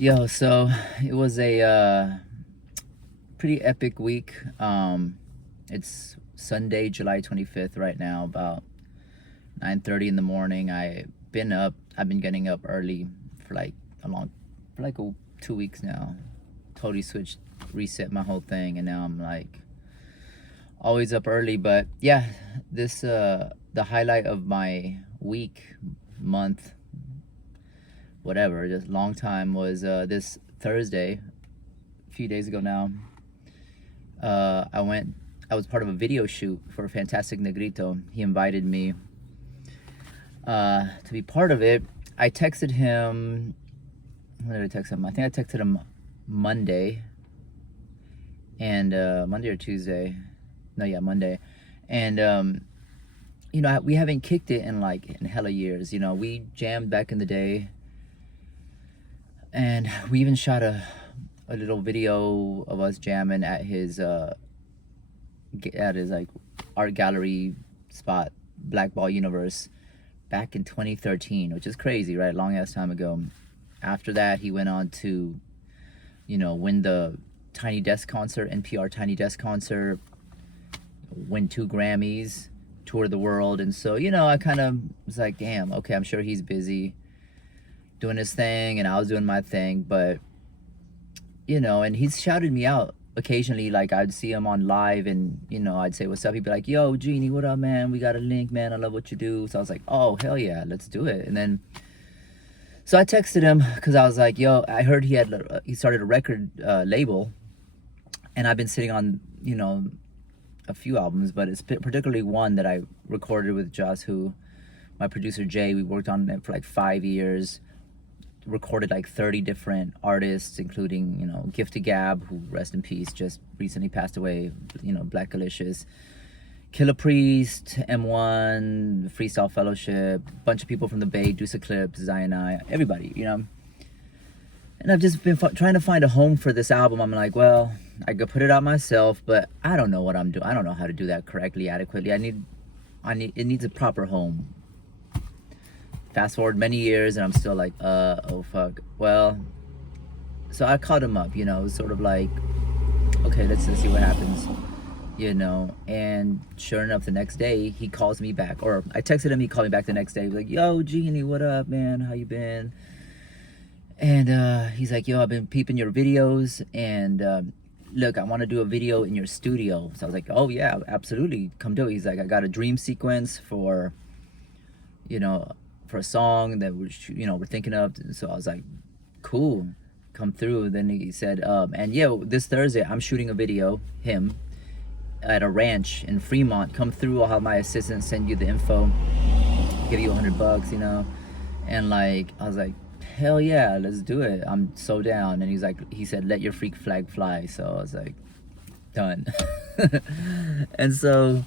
Yo, so it was a pretty epic week. It's Sunday, July 25th right now, about 9:30 in the morning. I've been getting up early for like a long, for like 2 weeks now. Totally switched, reset my whole thing, and now I'm like always up early. But yeah, this the highlight of my week, month, whatever, just long time was this Thursday, a few days ago now. I was part of a video shoot for Fantastic Negrito. He invited me to be part of it. I texted him. When did I text him? I think I texted him Monday, and Monday or Tuesday. No, yeah, Monday. And we haven't kicked it in hella years. We jammed back in the day, and we even shot a little video of us jamming at his like art gallery spot, Black Ball Universe, back in 2013, which is crazy, right? Long ass time ago. After that, he went on to, win the Tiny Desk concert, NPR Tiny Desk concert, win 2 Grammys, tour the world. And so, I kind of was like, damn, okay, I'm sure he's busy doing his thing, and I was doing my thing, but, and he's shouted me out occasionally. Like, I'd see him on live, and I'd say what's up. He'd be like, yo, Genie, what up, man? We got a link, man. I love what you do. So I was like, oh, hell yeah, let's do it. And then so I texted him because I was like, yo, I heard he started a record label, and I've been sitting on a few albums, but it's particularly one that I recorded with Joss, who my producer Jay. We worked on it for like 5 years, recorded like 30 different artists, including Gift to Gab, who, rest in peace, just recently passed away, Black Alicious, Killer Priest, M1, Freestyle Fellowship, a bunch of people from the Bay, Deuce Eclipse, Zion I, everybody, and I've just been trying to find a home for this album. I'm like, well, I could put it out myself, but I don't know what I'm doing. I don't know how to do that correctly, adequately. It needs a proper home. Fast forward many years, and I'm still like, oh fuck. Well, so I called him up, sort of like, okay, let's see what happens, and sure enough, the next day he calls me back, or I texted him, he called me back the next day. He was like, yo, Genie, what up, man? How you been? And he's like, yo, I've been peeping your videos, and look, I want to do a video in your studio. So I was like, oh yeah, absolutely, come do it. He's like, I got a dream sequence for a song that we're thinking of. So I was like, cool, come through. Then he said, and yeah, this Thursday I'm shooting a video, him, at a ranch in Fremont. Come through, I'll have my assistant send you the info, give you $100, and like, I was like, hell yeah, let's do it, I'm so down. And he said, let your freak flag fly. So I was like, done. And so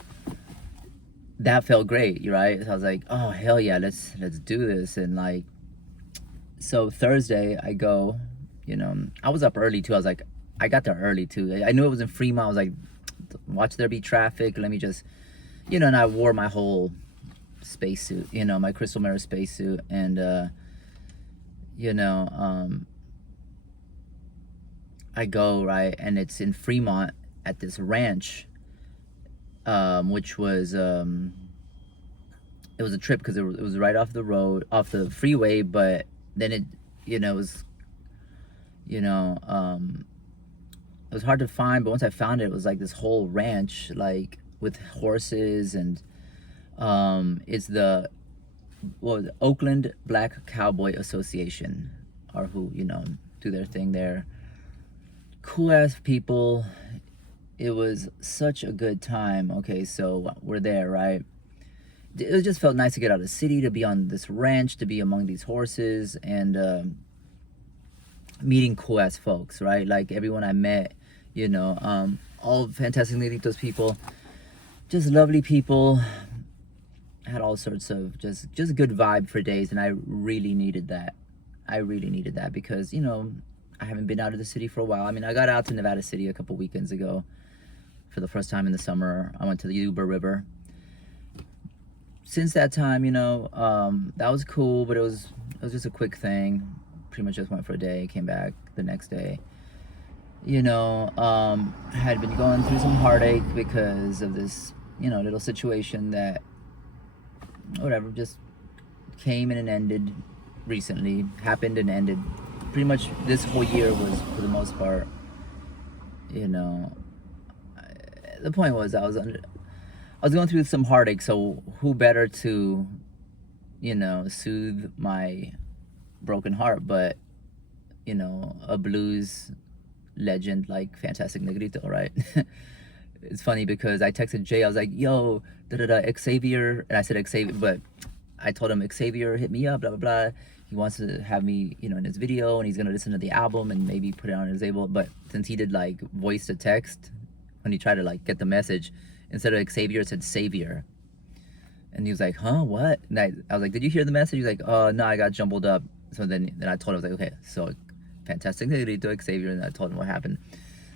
that felt great, right? So I was like, oh hell yeah, let's do this. And like, so Thursday I go, I was up early too. I was like, I got there early too. I knew it was in Fremont. I was like, watch there be traffic, let me just, and I wore my whole spacesuit, my crystal mirror spacesuit. And I go, right, and it's in Fremont at this ranch, which was it was a trip because it was right off the road, off the freeway. But then it was it was hard to find, but once I found it, it was like this whole ranch, like with horses. And it's the Oakland Black Cowboy Association, or who do their thing there. Cool ass people. It was such a good time. Okay, so we're there, right? It just felt nice to get out of the city, to be on this ranch, to be among these horses, and meeting cool ass folks, right? Like everyone I met, all Fantastic Negrito's people, just lovely people. Had all sorts of just good vibe for days, and I really needed that. Because I haven't been out of the city for a while. I mean, I got out to Nevada City a couple weekends ago for the first time in the summer. I went to the Yuba River. Since that time, that was cool, but it was just a quick thing. pretty much just went for a day, came back the next day. Had been going through some heartache because of this, little situation that, whatever, just came and ended recently, happened and ended. Pretty much this whole year was, for the most part, the point was I was going through some heartache, so who better to, soothe my broken heart but, a blues legend like Fantastic Negrito, right? It's funny because I texted Jay, I was like, yo, Xavier, and I said Xavier, but I told him Xavier hit me up, blah, blah, blah. He wants to have me, in his video, and he's going to listen to the album and maybe put it on his label. But since he did like voice to text, when he tried to like get the message, instead of Xavier, it said Xavier. And he was like, huh, what? And I was like, did you hear the message? He's like, oh, no, I got jumbled up. So then I told him, I was like, okay, so Fantastic Negrito, Xavier, and I told him what happened.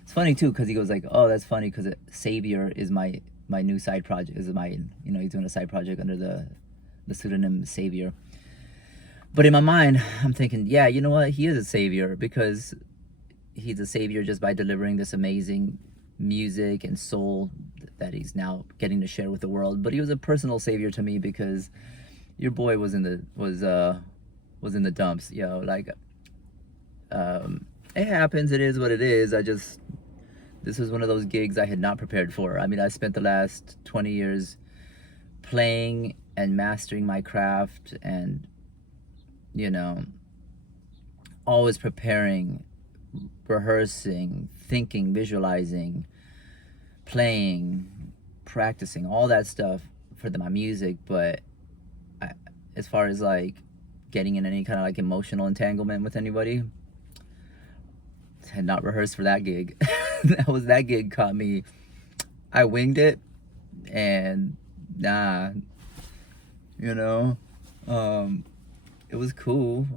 It's funny too, because he goes like, oh, that's funny, because Xavier is my new side project, is my, he's doing a side project under the pseudonym Xavier. But in my mind, I'm thinking, yeah, you know what, he is a savior, because he's a savior just by delivering this amazing music and soul that he's now getting to share with the world. But he was a personal savior to me, because your boy was in the dumps, like, it happens, it is what it is. This was one of those gigs I had not prepared for. I mean, I spent the last 20 years playing and mastering my craft, and always preparing, rehearsing, thinking, visualizing, playing, practicing, all that stuff for my music. But as far as like getting in any kind of like emotional entanglement with anybody, had not rehearsed for that gig. That gig caught me. I winged it, and nah, it was cool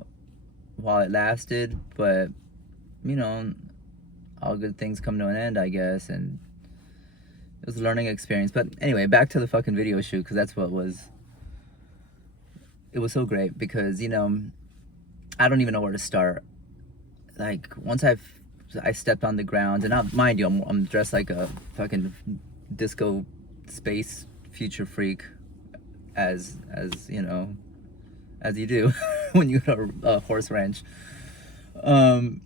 while it lasted, but all good things come to an end, I guess, and it was a learning experience. But anyway, back to the fucking video shoot, because that's what was. It was so great, because I don't even know where to start. Like, once I stepped on the ground, and mind you, I'm dressed like a fucking disco space future freak, as you do when you go to a horse ranch. I'm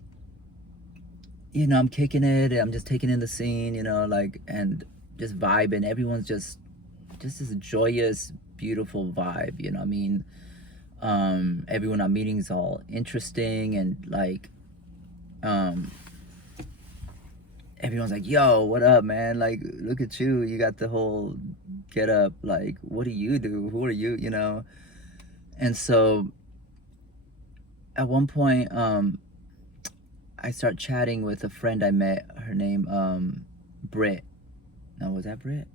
kicking it, I'm just taking in the scene, and just vibing. Everyone's just this joyous, beautiful vibe, everyone I'm meeting is all interesting, and like, everyone's like, yo, what up, man? Like, look at you. You got the whole get up. Like, what do you do? Who are you? And so at one point, I start chatting with a friend I met. Her name, Britt. No, was that Britt?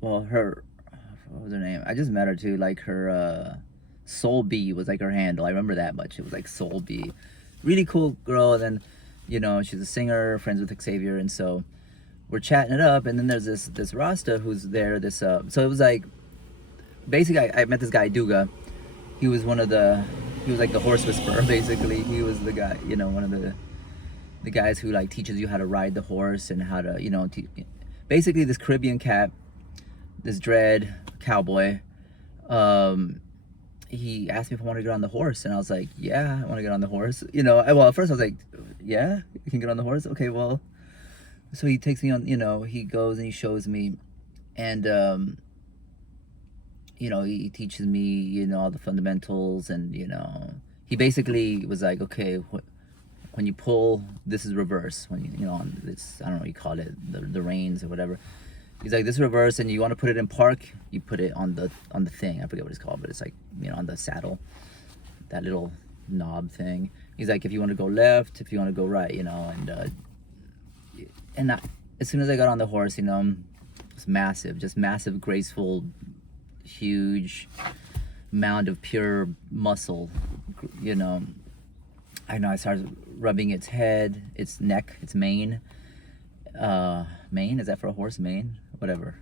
Well, what was her name? I just met her too. Like, her, Soul B was like her handle. I remember that much. It was like Soul B. Really cool girl. And then, she's a singer, friends with Xavier, and so we're chatting it up. And then there's this Rasta who's there. So it was like, basically, I met this guy Duga. He was like the horse whisperer. Basically, he was the guy, one of the guys who like teaches you how to ride the horse and how to, basically this Caribbean cat, this dread cowboy. He asked me if I wanted to get on the horse, and I was like, yeah, I want to get on the horse. Well, at first I was like, yeah, you can get on the horse? Okay, well. So he takes me on, he goes and he shows me, and, he teaches me, all the fundamentals, and, he basically was like, okay, when you pull, this is reverse. When you, on this, I don't know what you call it, the reins or whatever. He's like, this reverse, and you want to put it in park, you put it on the thing. I forget what it's called, but it's like, on the saddle, that little knob thing. He's like, if you want to go left, if you want to go right, and as soon as I got on the horse, it's massive, just massive, graceful, huge mound of pure muscle, I started rubbing its head, its neck, its mane. Mane, is that for a horse? Mane, whatever,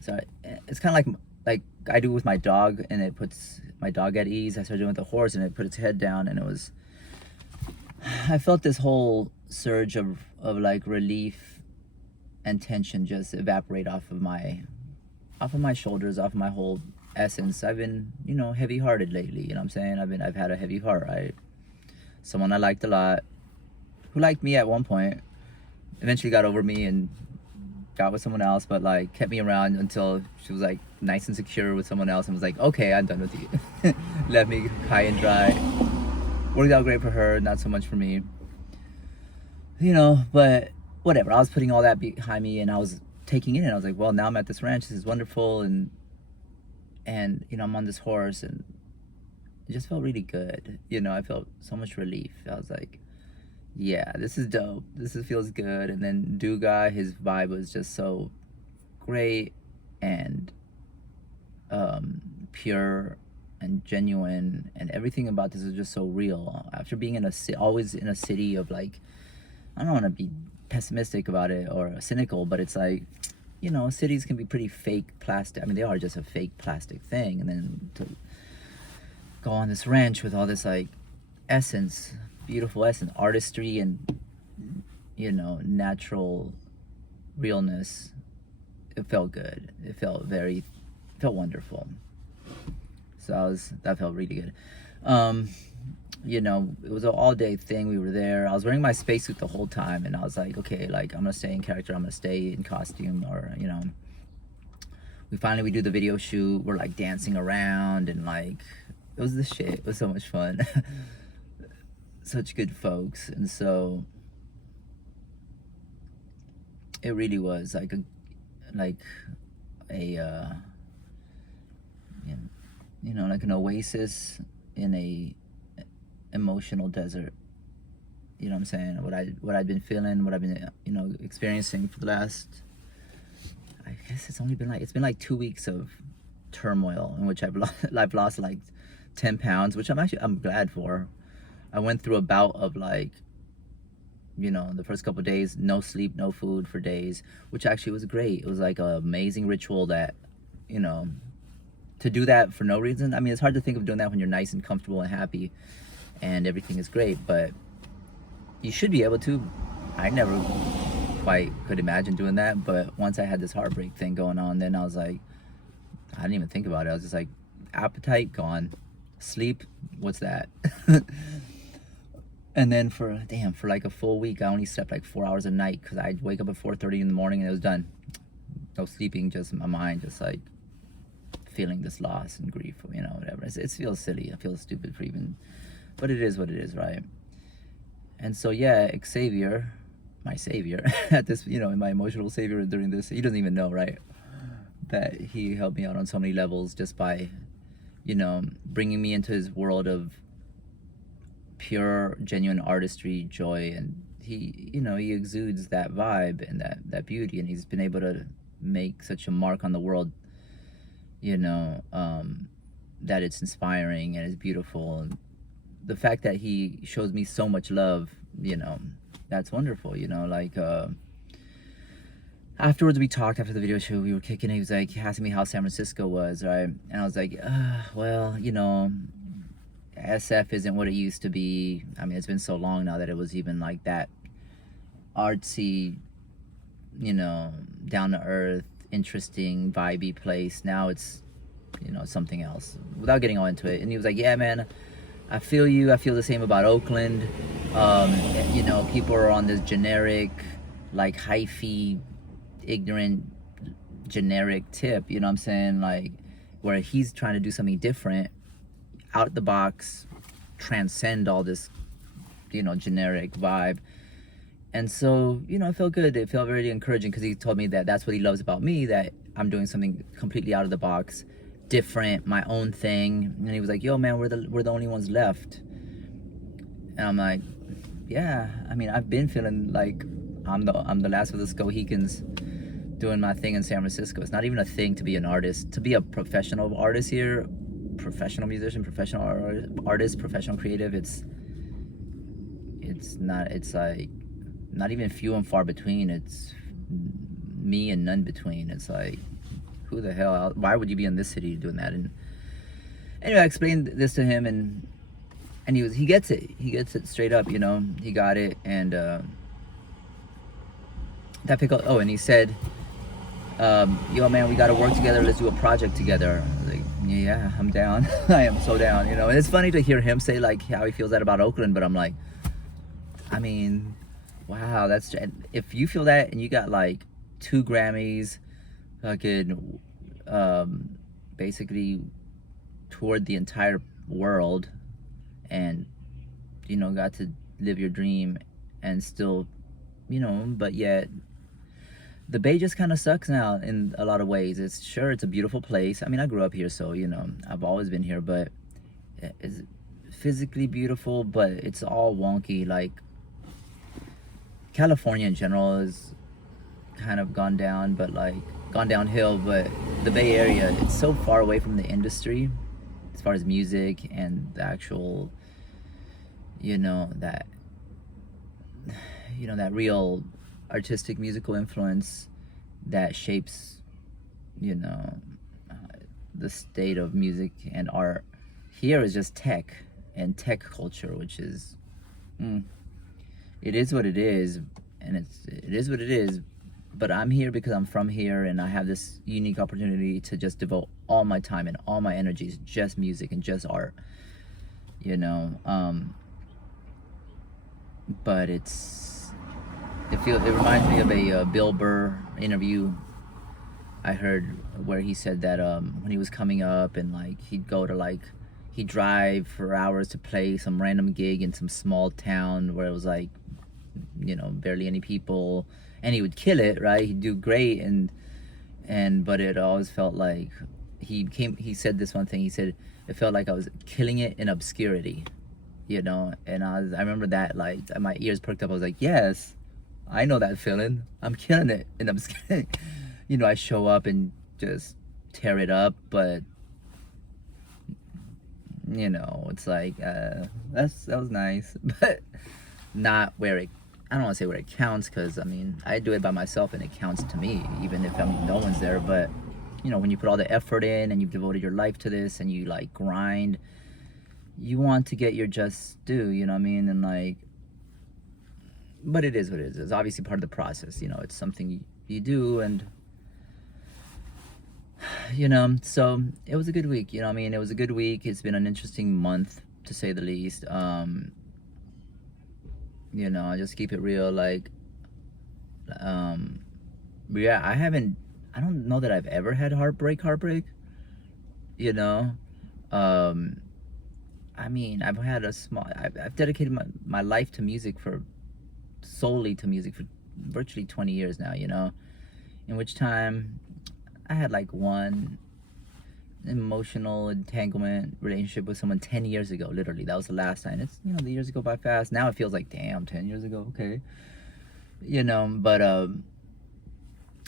so it's kind of like like I do with my dog, and it puts my dog at ease. I started doing with the horse, and it put its head down, and it was. I felt this whole surge of like relief and tension just evaporate off of my shoulders, off of my whole essence. I've been, heavy-hearted lately. You know what I'm saying? I've had a heavy heart. Someone I liked a lot, who liked me at one point, eventually got over me and got with someone else, but like kept me around until she was like nice and secure with someone else and was like, okay, I'm done with you. Left me high and dry. Worked out great for her, not so much for me. But whatever. I was putting all that behind me, and I was taking it in. I was like, well, now I'm at this ranch. This is wonderful, and I'm on this horse, and it just felt really good. I felt so much relief. I was like, yeah, this is dope. Feels good. And then Duga, his vibe was just so great and pure and genuine, and everything about this is just so real. After being always in a city of like, I don't want to be pessimistic about it or cynical, but it's like, cities can be pretty fake plastic. I mean, they are just a fake plastic thing. And then to go on this ranch with all this like essence, beautiful essence, artistry, and natural realness, it felt good. It felt wonderful. So that felt really good. It was an all-day thing. We were there. I was wearing my spacesuit the whole time, and I was like, okay, like I'm gonna stay in character. I'm gonna stay in costume, or we do the video shoot. We're like dancing around, and like it was the shit. It was so much fun. Such good folks, and so it really was like like an oasis in a emotional desert. You know what I'm saying? What I've been feeling, what I've been experiencing for the last, I guess it's been like 2 weeks of turmoil in which I've lost like 10 pounds, which I'm glad for. I went through a bout of like, the first couple of days, no sleep, no food for days, which actually was great. It was like an amazing ritual that, to do that for no reason. I mean, it's hard to think of doing that when you're nice and comfortable and happy and everything is great, but you should be able to. I never quite could imagine doing that, but once I had this heartbreak thing going on, then I was like, I didn't even think about it. I was just like, appetite gone, sleep, what's that? And then for like a full week, I only slept like 4 hours a night, because I'd wake up at 4:30 in the morning and it was done. No sleeping, just my mind just like feeling this loss and grief, whatever. It feels silly. I feel stupid for even, but it is what it is, right? And so yeah, Xavier, my savior, at this, my emotional savior during this, he doesn't even know, right, that he helped me out on so many levels just by, bringing me into his world of pure, genuine artistry, joy, and he exudes that vibe and that beauty, and he's been able to make such a mark on the world, that it's inspiring and it's beautiful. And the fact that he shows me so much love, that's wonderful. Like afterwards we talked after the video show, we were kicking it. He was like asking me how San Francisco was, right? And I was like, well, SF isn't what it used to be. I mean, it's been so long now that it was even like that artsy, down to earth, interesting, vibey place. Now it's, something else, without getting all into it. And he was like, yeah, man, I feel you. I feel the same about Oakland. People are on this generic, like hyphy, ignorant, generic tip, you know what I'm saying? Like, where he's trying to do something different, out the box, transcend all this, generic vibe. And so, it felt good. It felt very encouraging, because he told me that that's what he loves about me, that I'm doing something completely out of the box, different, my own thing. And he was like, yo, man, we're the only ones left. And I'm like, yeah, I mean, I've been feeling like I'm the last of the Skohikans doing my thing in San Francisco. It's not even a thing to be an artist, to be a professional artist here, professional musician, professional artist, professional creative. It's not, it's like not even few and far between. It's me and none between. It's like who the hell, why would you be in this city doing that? And anyway, I explained this to him, and he gets it straight up, you know. He got it. And that pickle. Oh, and he said, yo man, we got to work together, let's do a project together. I was like, yeah, I'm down. I am so down, you know. And it's funny to hear him say like how he feels that about Oakland, but I'm like, I mean, wow, that's, if you feel that and you got like 2 Grammys, fucking basically toured the entire world, and you know, got to live your dream, and still, you know, but yet the Bay just kind of sucks now in a lot of ways. It's a beautiful place. I mean, I grew up here, so you know, I've always been here, but it's physically beautiful, but it's all wonky. Like California in general is kind of gone downhill, but the Bay Area, it's so far away from the industry as far as music and the actual, that real artistic musical influence that shapes, the state of music and art. Here is just tech and tech culture, which is, it is what it is, and it is what it is. But I'm here because I'm from here, and I have this unique opportunity to just devote all my time and all my energies just music and just art, but it reminds me of a Bill Burr interview I heard, where he said that when he was coming up, and like he'd drive for hours to play some random gig in some small town where it was like, barely any people, and he would kill it, right? He'd do great, but it always felt like he said this one thing. He said it felt like I was killing it in obscurity, and I remember that, like, my ears perked up. I was like, yes, I know that feeling. I'm killing it in obscurity. I show up and just tear it up, but it's like that was nice, but not where it, I don't want to say where it counts, because I mean, I do it by myself and it counts to me, even if no one's there. But when you put all the effort in and you've devoted your life to this and you like grind, you want to get your just due, you know what I mean? And like, but it is what it is. It's obviously part of the process, it's something you do. And so it was a good week, it was a good week. It's been an interesting month, to say the least. I just keep it real, like, yeah, I don't know that I've ever had heartbreak, I mean, I've had I've dedicated my life to music solely to music for virtually 20 years now, in which time I had like one emotional entanglement relationship with someone 10 years ago. Literally, that was the last time. It's, the years go by fast. Now it feels like, damn, 10 years ago, okay. But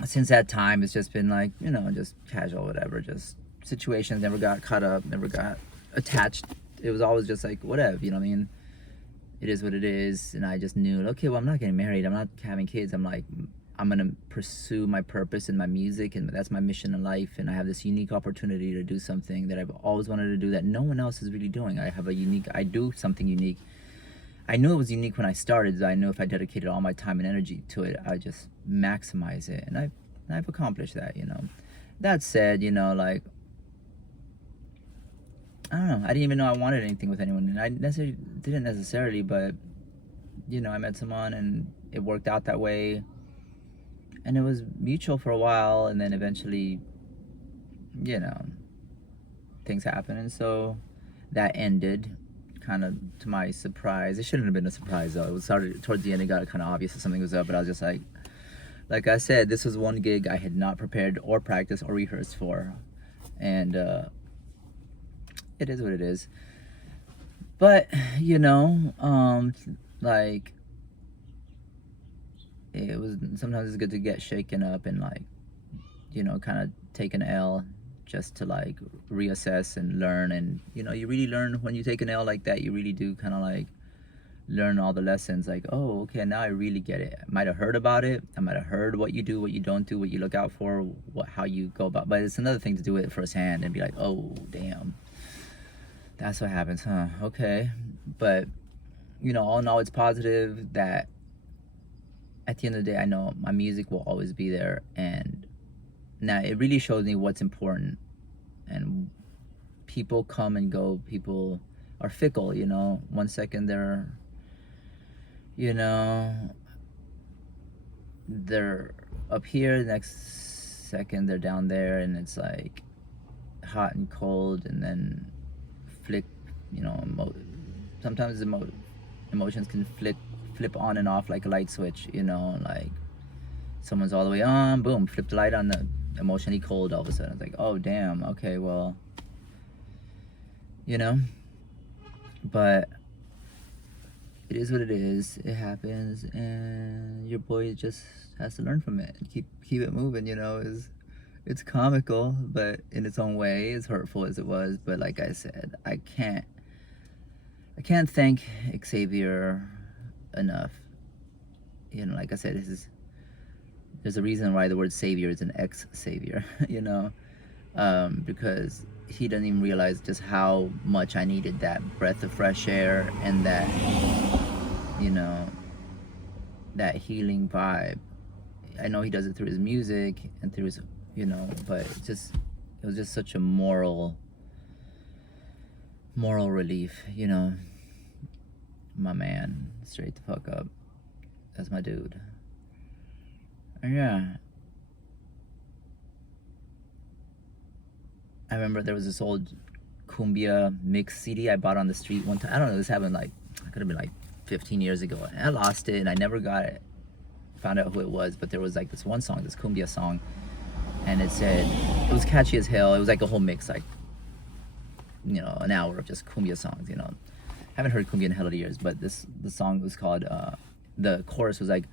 since that time, it's just been like, just casual, whatever, just situations. Never got caught up, never got attached. It was always just like, whatever, you know what I mean? It is what it is. And I just knew, okay, well, I'm not getting married, I'm not having kids. I'm like, I'm gonna pursue my purpose in my music, and that's my mission in life. And I have this unique opportunity to do something that I've always wanted to do that no one else is really doing. I do something unique. I knew it was unique when I started. I knew if I dedicated all my time and energy to it, I'd just maximize it. And I've accomplished that, That said, like, I don't know. I didn't even know I wanted anything with anyone. And I didn't necessarily, but, I met someone and it worked out that way. And it was mutual for a while, and then eventually, things happened. And so that ended, kind of to my surprise. It shouldn't have been a surprise, though. It was started towards the end. It got kind of obvious that something was up, but I was just like I said, this was one gig I had not prepared or practiced or rehearsed for. And it is what it is. But, like, sometimes it's good to get shaken up and like, kind of take an L just to like reassess and learn. And you really learn when you take an L like that. You really do kind of like learn all the lessons. Like, oh, okay, now I really get it. I might have heard about it. I might have heard what you do, what you don't do, what you look out for, how you go about. But it's another thing to do it firsthand and be like, oh, damn, that's what happens, huh? Okay, but all in all, it's positive that at the end of the day, I know my music will always be there, and now it really shows me what's important. And people come and go. People are fickle, 1 second they're up here, the next second they're down there, and it's like hot and cold, and then flick, sometimes emotions can flip on and off like a light switch, like someone's all the way on, boom, flip the light on, the emotionally cold all of a sudden. It's like, oh damn, okay, well, but it is what it is. It happens, and your boy just has to learn from it and keep it moving. It's comical, but in its own way, as hurtful as it was. But like I said, I can't thank Xavier enough. Like I said, there's a reason why the word savior is an Xavier. Because he doesn't even realize just how much I needed that breath of fresh air and that that healing vibe. I know he does it through his music and through his but it was just such a moral relief. My man, straight the fuck up. That's my dude. Yeah, I remember there was this old cumbia mix CD I bought on the street one time. I don't know, this happened I could have been 15 years ago. And I lost it and I never got it. Found out who it was, but there was this one song, this cumbia song, and it was catchy as hell. It was like a whole mix, an hour of just cumbia songs. Haven't heard cumbia in hell of years, but the song was called, the chorus was like,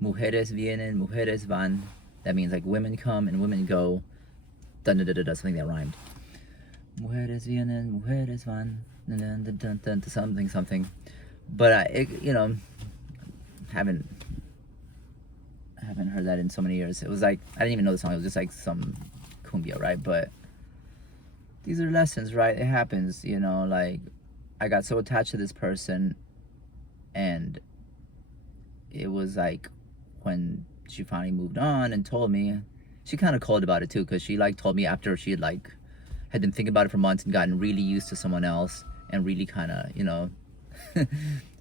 Mujeres vienen, mujeres van. That means women come and women go. Dun dun dun dun, something that rhymed. Mujeres vienen, mujeres van. Dun dun dun dun dun, something. But I haven't heard that in so many years. It was I didn't even know the song. It was just some cumbia, right? But these are lessons, right? It happens, I got so attached to this person, and it was when she finally moved on and told me, she kind of cold about it too, because she told me after she had been thinking about it for months and gotten really used to someone else, and really kind of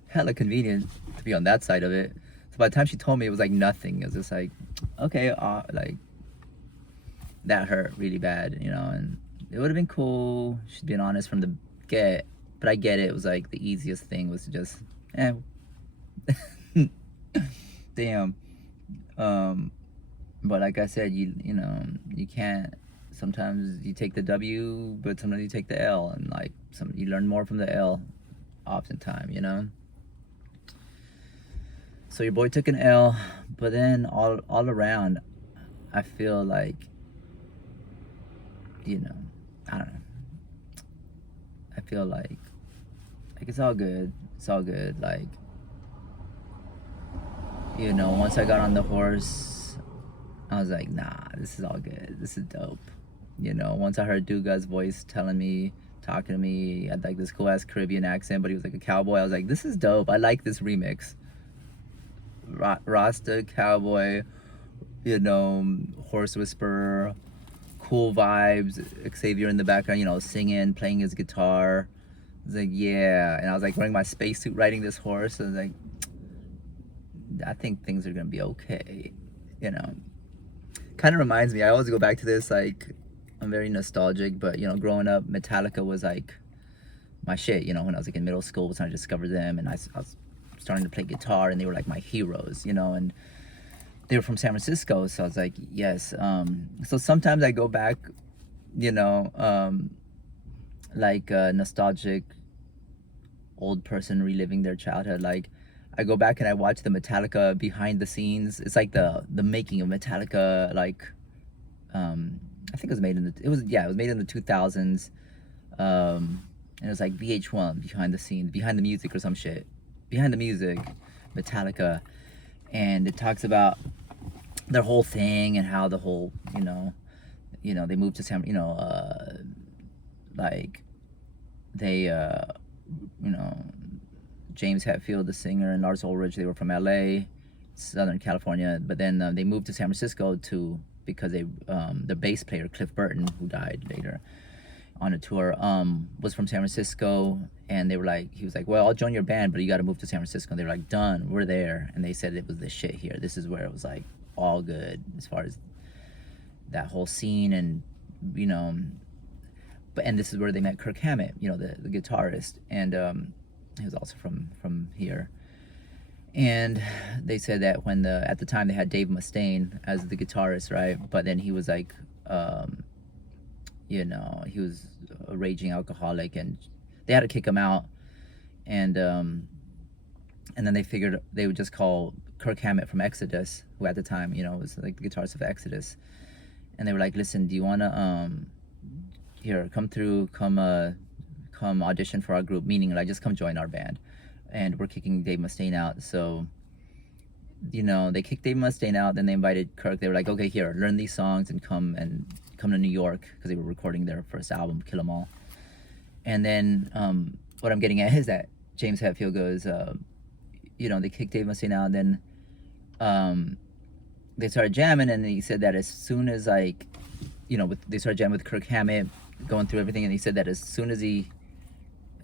hella convenient to be on that side of it. So by the time she told me, it was nothing. It was just okay, that hurt really bad, and it would have been cool. She's been honest from the get, but I get it. It was the easiest thing was to just damn. But like I said, you can't. Sometimes you take the W, but sometimes you take the L, and you learn more from the L, oftentimes, So your boy took an L, but then all around, I feel I don't know. I feel it's all good. It's all good. Once I got on the horse, I was like, nah, this is all good. This is dope. Once I heard Duga's voice talking to me, he had this cool ass Caribbean accent, but he was a cowboy. I was like, this is dope. I like this remix. Rasta cowboy, horse whisperer, cool vibes. Xavier in the background, singing, playing his guitar. I was yeah. And I was wearing my spacesuit riding this horse. I was I think things are gonna be okay. Kind of reminds me, I always go back to this, I'm very nostalgic, but growing up, Metallica was my shit. When I was in middle school, was when I discovered them, and I was starting to play guitar, and they were my heroes, and they were from San Francisco, so I was yes. So sometimes I go back, nostalgic old person reliving their childhood. I go back and I watch the Metallica behind the scenes. It's the making of Metallica. I think it was made in the 2000s. And it was VH1 behind the scenes, behind the music or some shit. behind the music, Metallica, and it talks about their whole thing and how the whole, they moved to like they, James Hetfield, the singer, and Lars Ulrich, they were from LA, Southern California, but then they moved to San Francisco because the bass player Cliff Burton, who died later on a tour, was from San Francisco, and he was like, well, I'll join your band, but you got to move to San Francisco. And they were like, done, we're there. And they said it was the shit here. This is where it was like all good as far as that whole scene, and and this is where they met Kirk Hammett, the guitarist, and he was also from here. And they said that at the time they had Dave Mustaine as the guitarist, right? But then he was like, he was a raging alcoholic, and they had to kick him out. And then they figured they would just call Kirk Hammett from Exodus, who at the time, was like the guitarist of Exodus. And they were like, listen, do you want to, come audition for our group? Meaning, like, just come join our band. And we're kicking Dave Mustaine out. So, they kicked Dave Mustaine out. Then they invited Kirk. They were like, okay, here, learn these songs and come to New York, because they were recording their first album, Kill 'Em All. And then what I'm getting at is that James Hetfield goes, they kicked Dave Mustaine out, and then they started jamming, and he said that as soon as they started jamming with Kirk Hammett, going through everything, and he said that as soon as he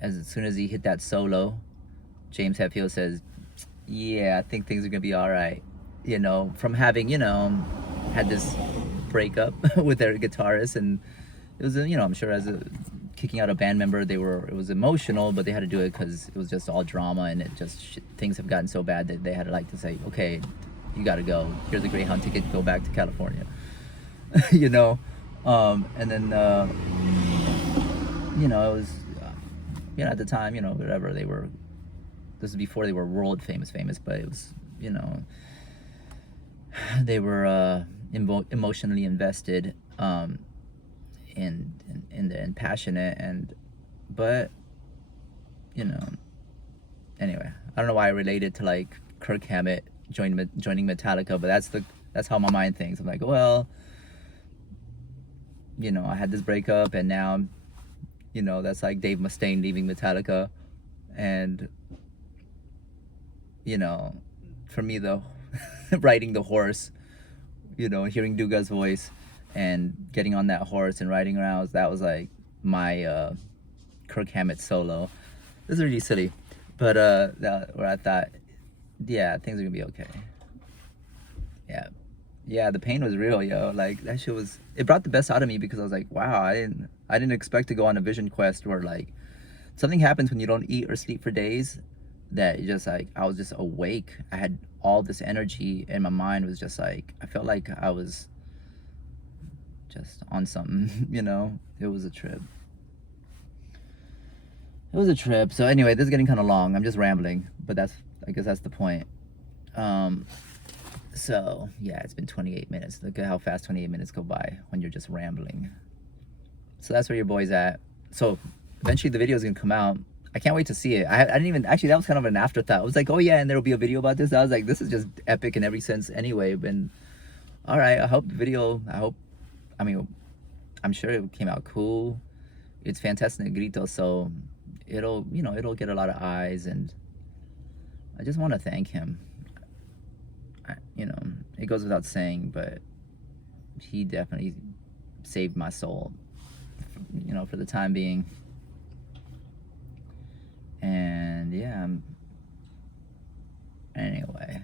hit that solo, James Hetfield says, yeah, I think things are gonna be all right, from having had this breakup with their guitarist. And it was I'm sure as kicking out a band member, it was emotional, but they had to do it because it was just all drama, and it just things have gotten so bad that they had to say, okay, you gotta go, here's a Greyhound ticket, go back to California. And then it was at the time, whatever, this is before they were world famous, but it was, they were emotionally invested, and passionate, but anyway, I don't know why I related to like Kirk Hammett joining Metallica, but that's how my mind thinks. I'm like, well, I had this breakup, and now that's like Dave Mustaine leaving Metallica. And for me, though, riding the horse, hearing Duga's voice and getting on that horse and riding around, that was like my Kirk Hammett solo. This is really silly, but where I thought, yeah, things are gonna be okay. Yeah, the pain was real, yo. Like, that shit it brought the best out of me, because I was like, wow, I didn't expect to go on a vision quest where like something happens when you don't eat or sleep for days, that it just like, I was just awake. I had all this energy, and my mind was just like, I felt like I was just on something. It was a trip. So anyway, this is getting kind of long. I'm just rambling, but I guess that's the point. So yeah, it's been 28 minutes. Look at how fast 28 minutes go by when you're just rambling. So that's where your boy's at. So eventually the video is gonna come out. I can't wait to see it. I didn't even, actually, that was kind of an afterthought. I was like, oh yeah, and there'll be a video about this. I was like, this is just epic in every sense anyway. And all right, I'm sure it came out cool. It's Fantastic Negrito, so it'll get a lot of eyes, and I just want to thank him. It goes without saying, but he definitely saved my soul, for the time being. And yeah, anyway,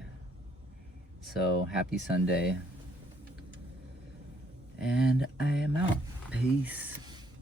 so happy Sunday, and I am out. Peace.